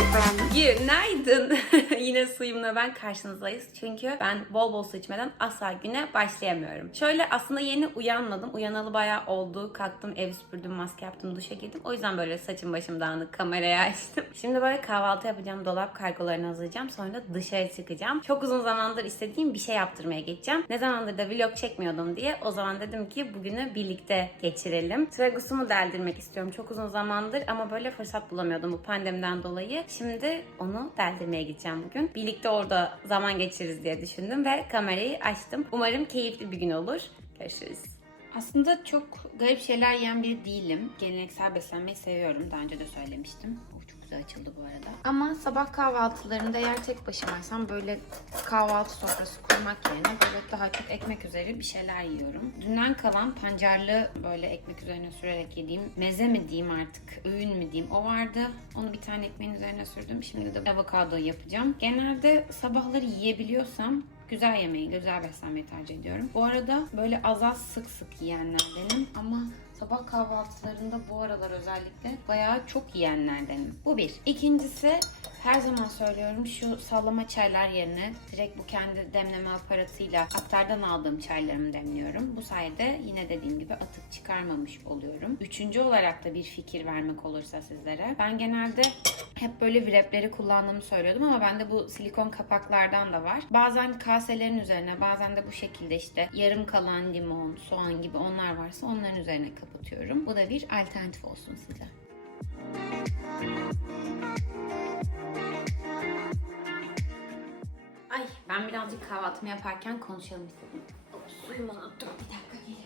Çok beğendim. Günaydın. Yine suyumla ben karşınızdayız. Çünkü ben bol bol su içmeden asla güne başlayamıyorum. Şöyle aslında yeni uyanmadım. Uyanalı bayağı oldu. Kalktım, ev süpürdüm, maske yaptım, duşa girdim. O yüzden böyle saçım başım dağınık kamerayı açtım. Şimdi böyle kahvaltı yapacağım. Dolap kargolarını hazırlayacağım. Sonra da dışarı çıkacağım. Çok uzun zamandır istediğim bir şey yaptırmaya gideceğim. Ne zamandır da vlog çekmiyordum diye. O zaman dedim ki bugünü birlikte geçirelim. Tragusumu deldirmek istiyorum. Çok uzun zamandır ama böyle fırsat bulamıyordum bu pandemiden dolayı. Şimdi onu deldirmeye gideceğim bugün. Birlikte orada zaman geçiririz diye düşündüm ve kamerayı açtım. Umarım keyifli bir gün olur. Görüşürüz. Aslında çok garip şeyler yiyen biri değilim. Geleneksel beslenmeyi seviyorum. Daha önce de söylemiştim. Güzel açıldı bu arada. Ama sabah kahvaltılarında eğer tek başımaysam böyle kahvaltı sofrası kurmak yerine böyle daha çok ekmek üzeri bir şeyler yiyorum. Dünden kalan pancarlı böyle ekmek üzerine sürerek yediğim meze mi diyeyim artık, öğün mü diyeyim o vardı. Onu bir tane ekmeğin üzerine sürdüm. Şimdi de avokado yapacağım. Genelde sabahları yiyebiliyorsam güzel yemeği, güzel beslenmeyi tercih ediyorum. Bu arada böyle az az sık sık yiyenlerdenim ama sabah kahvaltılarında bu aralar özellikle bayağı çok yiyenlerdenim. Bu bir. İkincisi her zaman söylüyorum şu sallama çaylar yerine direkt bu kendi demleme aparatıyla aktardan aldığım çaylarımı demliyorum. Bu sayede yine dediğim gibi atık çıkarmamış oluyorum. Üçüncü olarak da bir fikir vermek olursa sizlere. Ben genelde hep böyle wrapleri kullandığımı söylüyordum ama bende bu silikon kapaklardan da var. Bazen kaselerin üzerine bazen de bu şekilde işte yarım kalan limon, soğan gibi onlar varsa onların üzerine kapatıyorum. Bu da bir alternatif olsun size. Ay ben birazcık kahvaltımı yaparken konuşalım istedim. Suyumu unuttum. Bir dakika geliyorum.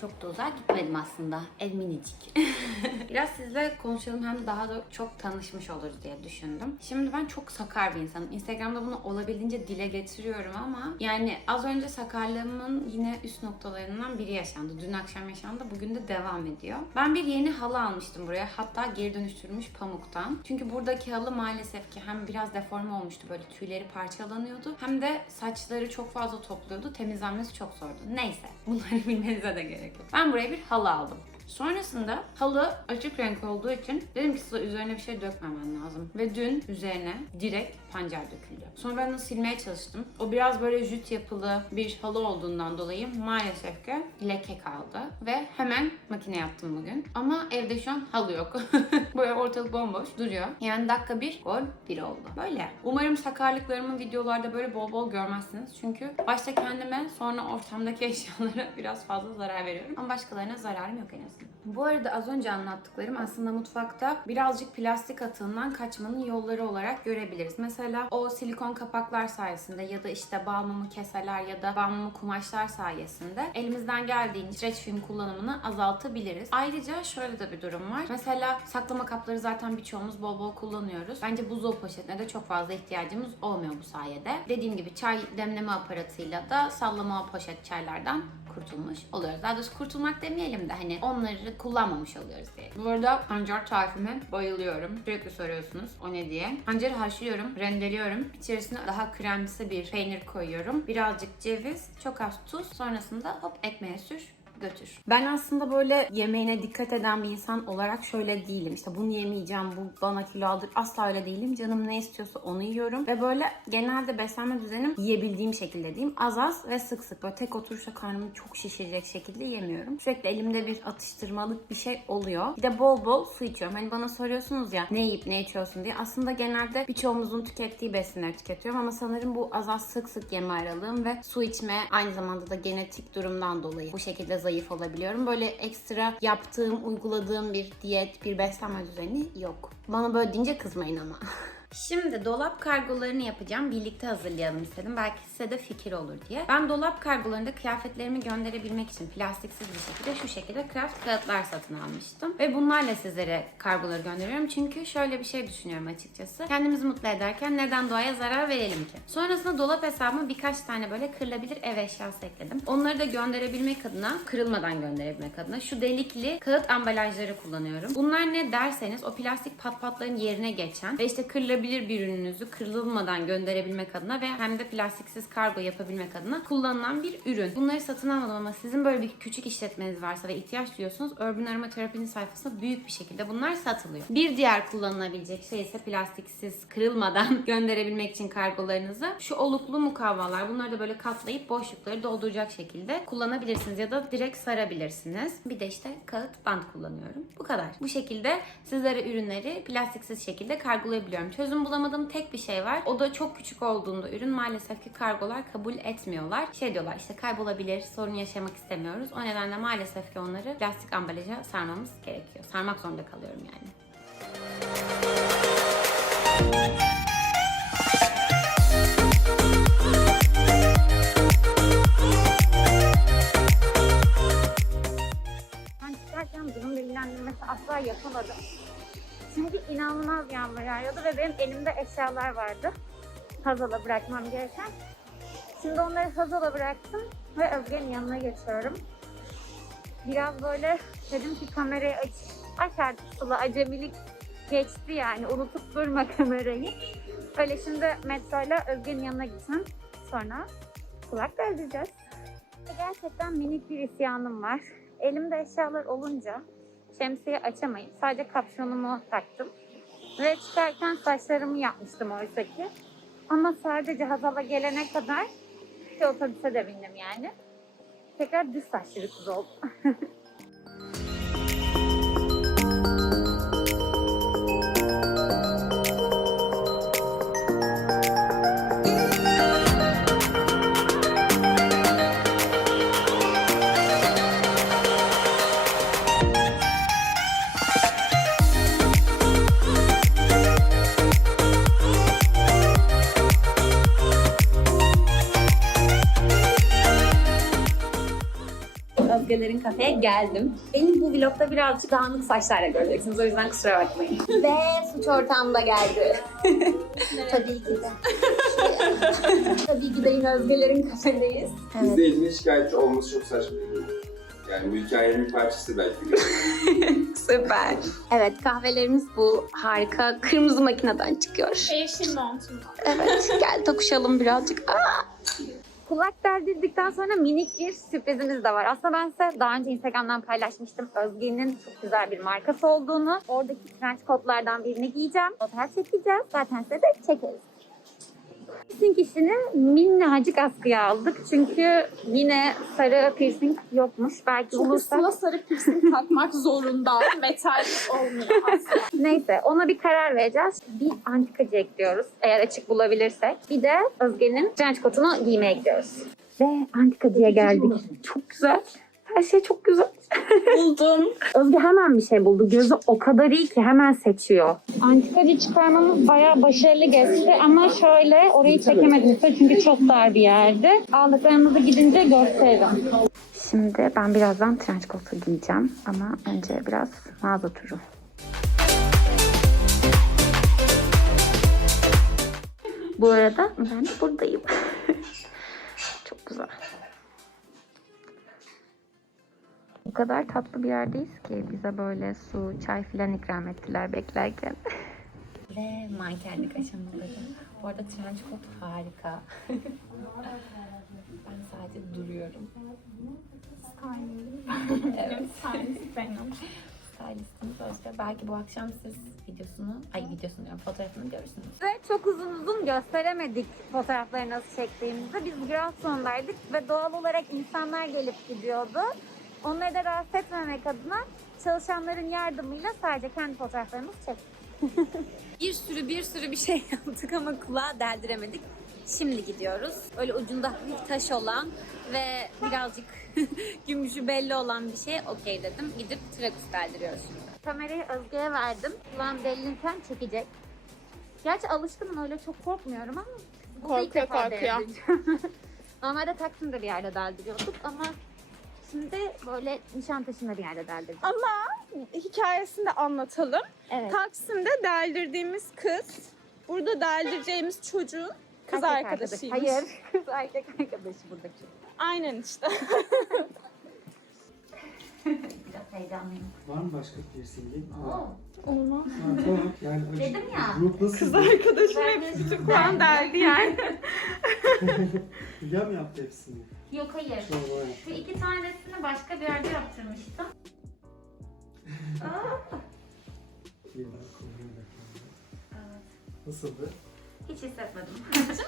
Çok da uzağa gitmedim aslında. Ev minicik. Biraz sizle konuşalım hem daha da çok tanışmış oluruz diye düşündüm. Şimdi ben çok sakar bir insanım. Instagram'da bunu olabildiğince dile getiriyorum ama yani az önce sakarlığımın yine üst noktalarından biri yaşandı. Dün akşam yaşandı. Bugün de devam ediyor. Ben bir yeni halı almıştım buraya. Hatta geri dönüştürülmüş pamuktan. Çünkü buradaki halı maalesef ki hem biraz deforme olmuştu. Böyle tüyleri parçalanıyordu. Hem de saçları çok fazla topluyordu. Temizlenmesi çok zordu. Neyse. Bunları bilmenize de gerek yok. Ben buraya bir halı aldım. Sonrasında halı açık renk olduğu için dedim ki Sıla üzerine bir şey dökmemen lazım. Ve dün üzerine direkt pancar döküldü. Sonra ben onu silmeye çalıştım. O biraz böyle jüt yapılı bir halı olduğundan dolayı maalesef ki leke kaldı. Ve hemen makineye attım bugün. Ama evde şu an halı yok. böyle ortalık bomboş duruyor. Yani dakika bir gol bir oldu. Böyle. Umarım sakarlıklarımı videolarda böyle bol bol görmezsiniz. Çünkü başta kendime sonra ortamdaki eşyalara biraz fazla zarar veriyorum. Ama başkalarına zararım yok en azından. Bu arada az önce anlattıklarım aslında mutfakta birazcık plastik atığından kaçmanın yolları olarak görebiliriz. Mesela o silikon kapaklar sayesinde ya da işte bal mumu keseler ya da bal mumu kumaşlar sayesinde elimizden geldiğince streç film kullanımını azaltabiliriz. Ayrıca şöyle de bir durum var. Mesela saklama kapları zaten birçoğumuz bol bol kullanıyoruz. Bence buzdolabı poşetine de çok fazla ihtiyacımız olmuyor bu sayede. Dediğim gibi çay demleme aparatıyla da sallama poşet çaylardan kurtulmuş oluyoruz. Daha doğrusu kurtulmak demeyelim de hani onları kullanmamış oluyoruz diye. Bu arada pancar tarifime bayılıyorum. Sürekli soruyorsunuz o ne diye. Pancarı haşlıyorum, rendeliyorum. İçerisine daha kremsi bir peynir koyuyorum. Birazcık ceviz, çok az tuz. Sonrasında hop ekmeğe sür götür. Ben aslında böyle yemeğine dikkat eden bir insan olarak şöyle değilim. İşte bunu yemeyeceğim, bu bana kilo aldır. Asla öyle değilim. Canım ne istiyorsa onu yiyorum. Ve böyle genelde beslenme düzenim yiyebildiğim şekilde diyeyim. Az az ve sık sık. Böyle tek oturuşta karnımı çok şişirecek şekilde yemiyorum. Sürekli elimde bir atıştırmalık bir şey oluyor. Bir de bol bol su içiyorum. Hani bana soruyorsunuz ya ne yiyip ne içiyorsun diye. Aslında genelde birçoğumuzun tükettiği besinleri tüketiyorum. Ama sanırım bu az az sık sık yeme aralığım ve su içme aynı zamanda da genetik durumdan dolayı bu şekilde zayıf olabiliyorum. Böyle ekstra yaptığım, uyguladığım bir diyet, bir beslenme düzeni yok. Bana böyle deyince kızmayın ama. Şimdi dolap kargolarını yapacağım. Birlikte hazırlayalım istedim. Belki size de fikir olur diye. Ben dolap kargolarında kıyafetlerimi gönderebilmek için plastiksiz bir şekilde şu şekilde craft kağıtlar satın almıştım. Ve bunlarla sizlere kargoları gönderiyorum. Çünkü şöyle bir şey düşünüyorum açıkçası. Kendimizi mutlu ederken neden doğaya zarar verelim ki? Sonrasında dolap hesabıma birkaç tane böyle kırılabilir ev eşyası ekledim. Onları da gönderebilmek adına, kırılmadan gönderebilmek adına şu delikli kağıt ambalajları kullanıyorum. Bunlar ne derseniz o plastik pat patların yerine geçen ve işte kırılabilir kaldırabilir bir ürününüzü kırılmadan gönderebilmek adına ve hem de plastiksiz kargo yapabilmek adına kullanılan bir ürün. Bunları satın almadım ama sizin böyle bir küçük işletmeniz varsa ve ihtiyaç duyuyorsunuz Urban Aroma Terapi'nin sayfasında büyük bir şekilde bunlar satılıyor. Bir diğer kullanılabilecek şey ise plastiksiz kırılmadan gönderebilmek için kargolarınızı şu oluklu mukavvalar. Bunları da böyle katlayıp boşlukları dolduracak şekilde kullanabilirsiniz ya da direkt sarabilirsiniz. Bir de işte kağıt bant kullanıyorum. Bu kadar. Bu şekilde sizlere ürünleri plastiksiz şekilde kargolayabiliyorum. Çözüm bulamadığım tek bir şey var. O da çok küçük olduğunda ürün maalesef ki kargolar kabul etmiyorlar. Şey diyorlar işte kaybolabilir, sorun yaşamak istemiyoruz. O nedenle maalesef ki onları plastik ambalaja sarmamız gerekiyor. Sarmak zorunda kalıyorum yani. Ben çıkarken durum bilgilendirmesi asla yapamadım. Çünkü inanılmaz yağmur yağıyordu ve benim elimde eşyalar vardı. Hazala bırakmam gereken. Şimdi onları Hazala bıraktım ve Özge'nin yanına geçiyorum. Biraz böyle dedim ki kamerayı aç, aç artık Sıla acemilik geçti yani unutup durma kamerayı. Öyle şimdi metroyla Özge'nin yanına gitsem sonra kulak deldireceğiz. Gerçekten minik bir isyanım var. Elimde eşyalar olunca şemsiye açamayıp sadece kapşonumu taktım. Ve çıkarken saçlarımı yapmıştım oysa ki. Ama sadece Hazal'a gelene kadar bir otobüse de bindim yani. Tekrar düz saçlı bir kız oldum. Özgelerin kafeye geldim. Benim bu vlogda birazcık dağınık saçlarla göreceksiniz. O yüzden kusura bakmayın. Ve suç ortağım da geldi. Tabii ki de. Tabii ki de yine Özgelerin kafedeyiz. İzleyicinin şikayetçi olması çok saçma. Yani bu hikayenin bir parçası belki de. Süper. Evet kahvelerimiz bu harika kırmızı makineden çıkıyor. Yeşil montum. Evet gel tokuşalım birazcık. Aa! Kulak deldirdikten sonra minik bir sürprizimiz de var. Aslında ben size daha önce Instagram'dan paylaşmıştım. Özge'nin çok güzel bir markası olduğunu. Oradaki trench coatlardan birini giyeceğim. Fotoğraf çekeceğiz. Zaten size de çekeriz. Piercing işini minnacık askıya aldık. Çünkü yine sarı piercing yokmuş. Belki bulursak. Sıla sarı piercing takmak zorunda. Metal olmuyor asla. Neyse ona bir karar vereceğiz. Bir antikacı ekliyoruz eğer açık bulabilirsek. Bir de Özge'nin trench coat'unu giymeye gidiyoruz. Ve antikacıya geldik. Çok güzel. Her şey çok güzel. Buldum. Özge hemen bir şey buldu. Gözü o kadar iyi ki hemen seçiyor. Antikacı çıkarmamız bayağı başarılı geçti ama şöyle orayı çekemedim size çünkü çok dar bir yerde. Aldıklarımızı gidince gösteririm. Şimdi ben birazdan trench coat'u giyeceğim ama önce biraz mağaza turu. Bu arada ben buradayım. Çok güzel. O kadar tatlı bir yerdeyiz ki bize böyle su, çay filan ikram ettiler beklerken. Ve mankenlik aşamaları. Bu arada trench coat harika. ben sadece duruyorum. evet. benim. Stylistimiz Özge. Belki bu akşam siz videosunu, ay videosunu diyorum, fotoğrafını görürsünüz. Ve çok uzun uzun gösteremedik fotoğrafları nasıl çektiğimizi. Biz Grand sondaydık ve doğal olarak insanlar gelip gidiyordu. Onları da rahatsız etmemek adına çalışanların yardımıyla sadece kendi fotoğraflarımızı çektik. Bir sürü bir sürü bir şey yaptık ama kulağa deldiremedik. Şimdi gidiyoruz. Öyle ucunda hafif taş olan ve birazcık gümüşü belli olan bir şey okey dedim. Gidip trakus deldiriyoruz şimdi. Kamerayı Özge'ye verdim. Kulağım delinirken çekecek. Gerçi alışkınım öyle çok korkmuyorum ama bu da ilk Korkuyor, defa korkuyor. deldireceğim. Normalde Taksim'de bir yerde deldiriyorduk ama şimdi böyle Nişantaşı'nda bir yerde deldireceğim. Ama hikayesini de anlatalım. Evet. Taksim'de deldirdiğimiz kız, burada deldireceğimiz çocuğun kız Erkek arkadaşıymış. arkadaş. Hayır. Kız erkek arkadaşı buradaki. Aynen işte. heyecanlıyım. Var mı başka piercingin? Oo. Olmaz. Ha, tamam. Yani acı- Dedim ya. Grup nasıl? Kız arkadaşım hepsi bütün puan derdi yani. Hülya mı yaptı hepsini? Yok hayır. Tamam. Şu iki başka bir yerde yaptırmıştım. Nasıldı? Hiç hissetmedim.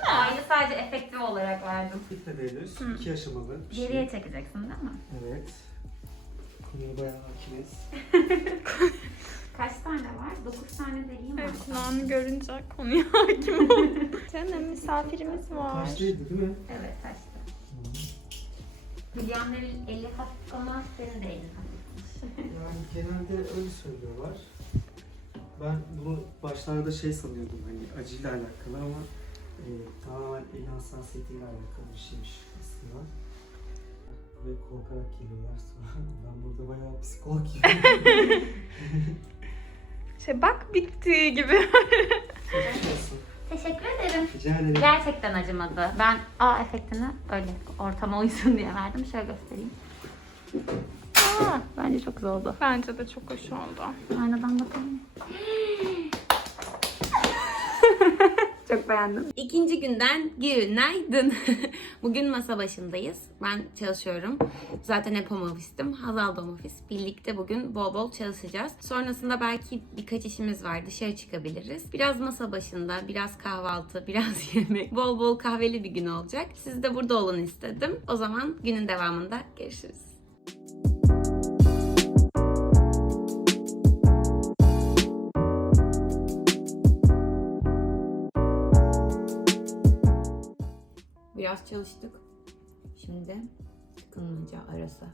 Aynı sadece efektif olarak verdim. Bitmedeyiz. İki aşamalı bir şey. Geriye çekeceksin değil mi? Evet. Konuya bayağı hakimiz. Kaç tane var? 9 tane vereyim mi? Hepsini anı görünce konuya hakim oldum. Canım misafirimiz var. Taşlıydı değil mi? Evet taştı. Hülya'nın eli, hafif ama senin de elin hafifmiş. Yani genelde öyle söylüyorlar. Ben bunu başlarda şey sanıyordum hani acıyla alakalı ama e, tamamen el hassasiyetiyle alakalı bir şeymiş aslında. Ve korkarak geliyorlar sonra. Ben burada bayağı psikolog gibi. Şey bak bitti gibi. Olsun. Teşekkür ederim. Rica ederim. Gerçekten acımadı. Ben A efektini öyle ortama uysun diye verdim. Şöyle göstereyim. Aa, bence çok güzel oldu. Bence de çok hoş oldu. Aynadan bakalım. Çok beğendim. İkinci günden günaydın. Bugün masa başındayız. Ben çalışıyorum. Zaten hep home office'tim. Hazal da home office. Birlikte bugün bol bol çalışacağız. Sonrasında belki birkaç işimiz var. Dışarı çıkabiliriz. Biraz masa başında, biraz kahvaltı, biraz yemek. Bol bol kahveli bir gün olacak. Siz de burada olun istedim. O zaman günün devamında görüşürüz. Biraz çalıştık. Şimdi tıkınmaca arası.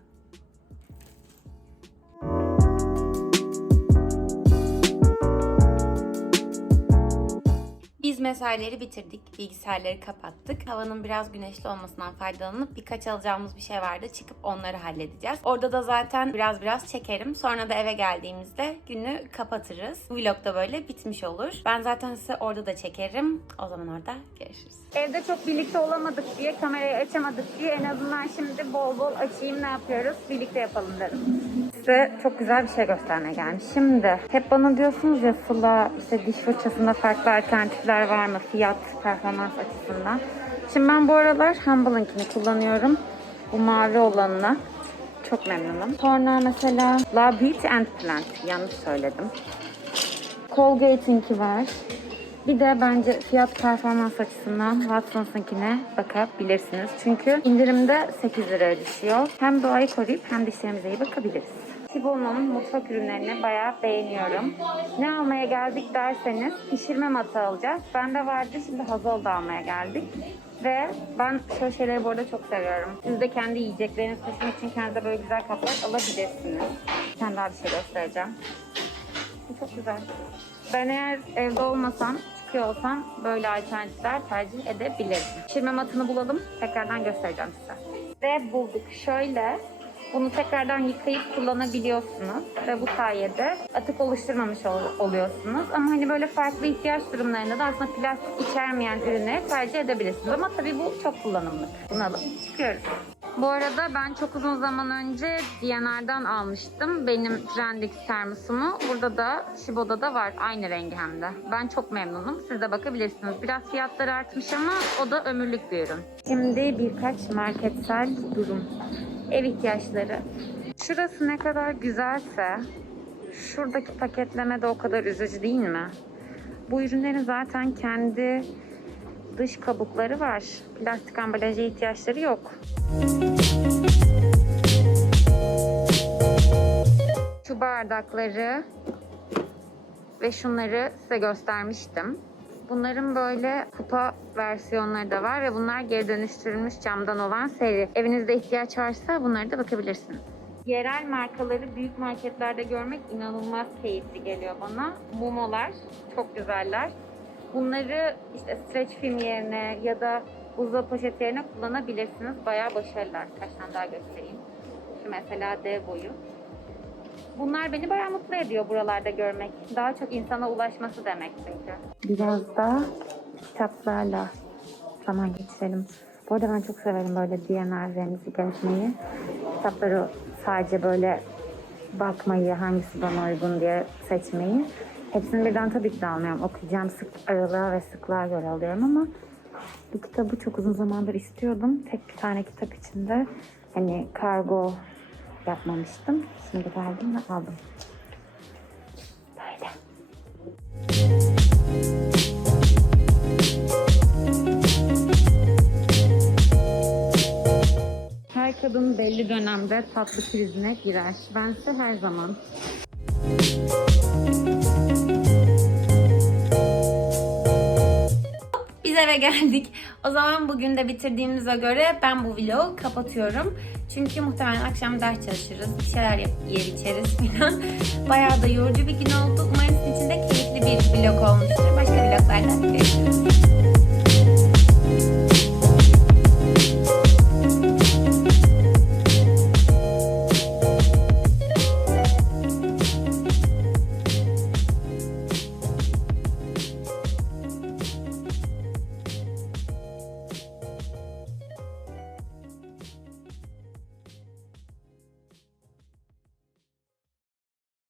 Biz mesaileri bitirdik, bilgisayarları kapattık. Havanın biraz güneşli olmasından faydalanıp birkaç alacağımız bir şey vardı. Çıkıp onları halledeceğiz. Orada da zaten biraz biraz çekerim. Sonra da eve geldiğimizde günü kapatırız. Vlog da böyle bitmiş olur. Ben zaten size orada da çekerim. O zaman orada görüşürüz. Evde çok birlikte olamadık diye, kamerayı açamadık diye en azından şimdi bol bol açayım ne yapıyoruz birlikte yapalım dedim. Size çok güzel bir şey göstermeye geldim. Şimdi hep bana diyorsunuz ya Sıla işte diş fırçasında farklı alternatifler var mı fiyat performans açısından. Şimdi ben bu aralar Humble'ınkini kullanıyorum. Bu mavi olanını. Çok memnunum. Sonra mesela La Beauty and Plant. Yanlış söyledim. Colgate'inki var. Bir de bence fiyat performans açısından Watsons'ınkine bakabilirsiniz. Çünkü indirimde 8 liraya düşüyor. Hem doğayı koruyup hem dişlerimize iyi bakabiliriz. Tibo'nun mutfak ürünlerini bayağı beğeniyorum. Ne almaya geldik derseniz pişirme matı alacağız. Bende vardı şimdi Hazal da almaya geldik. Ve ben şöyle şeyleri bu arada çok seviyorum. Siz de kendi yiyeceklerinizi taşımak için kendinize böyle güzel kaplar alabilirsiniz. Bir tane daha bir şey göstereceğim. Bu çok güzel. Ben eğer evde olmasam, çıkıyor olsam böyle alternatifler tercih edebilirim. Pişirme matını bulalım. Tekrardan göstereceğim size. Ve bulduk. Şöyle bunu tekrardan yıkayıp kullanabiliyorsunuz ve bu sayede atık oluşturmamış ol- oluyorsunuz. Ama hani böyle farklı ihtiyaç durumlarında da aslında plastik içermeyen ürünleri tercih edebilirsiniz. Ama tabii bu çok kullanımlık. Bunu alıp çıkıyoruz. Bu arada ben çok uzun zaman önce DNR'dan almıştım benim Trendix termosumu. Burada da Shibo'da da var aynı rengi hem de. Ben çok memnunum. Siz de bakabilirsiniz. Biraz fiyatları artmış ama o da ömürlük bir ürün. Şimdi birkaç marketsel durum. Ev ihtiyaçları. Şurası ne kadar güzelse şuradaki paketleme de o kadar üzücü değil mi? Bu ürünlerin zaten kendi dış kabukları var. Plastik ambalaja ihtiyaçları yok. Şu bardakları ve şunları size göstermiştim. Bunların böyle kupa versiyonları da var ve bunlar geri dönüştürülmüş camdan olan seri. Evinizde ihtiyaç varsa bunlara da bakabilirsiniz. Yerel markaları büyük marketlerde görmek inanılmaz keyifli geliyor bana. Mumolar çok güzeller. Bunları işte streç film yerine ya da buzdolabı poşet yerine kullanabilirsiniz. Bayağı başarılılar. Kaç daha göstereyim. Şu mesela dev boyu. Bunlar beni bayağı mutlu ediyor buralarda görmek. Daha çok insana ulaşması demek çünkü. Biraz da kitaplarla zaman geçirelim. Bu arada ben çok severim böyle DNR remzi gezmeyi. Kitapları sadece böyle bakmayı, hangisi bana uygun diye seçmeyi. Hepsini birden tabii ki de almıyorum. Okuyacağım sık aralığa ve sıklığa göre alıyorum ama bu kitabı çok uzun zamandır istiyordum. Tek bir tane kitap içinde hani kargo yapmamıştım. Şimdi geldim ve aldım. Böyle. Her kadın belli dönemde tatlı krizine girer. Bense her zaman. Biz eve geldik. O zaman bugün de bitirdiğimize göre ben bu vlogu kapatıyorum. Çünkü muhtemelen akşam ders çalışırız, bir şeyler yap, yer içeriz falan. Bayağı da yorucu bir gün oldu. Umarım sizin için de keyifli bir vlog olmuştur. Başka vloglarda görüşürüz.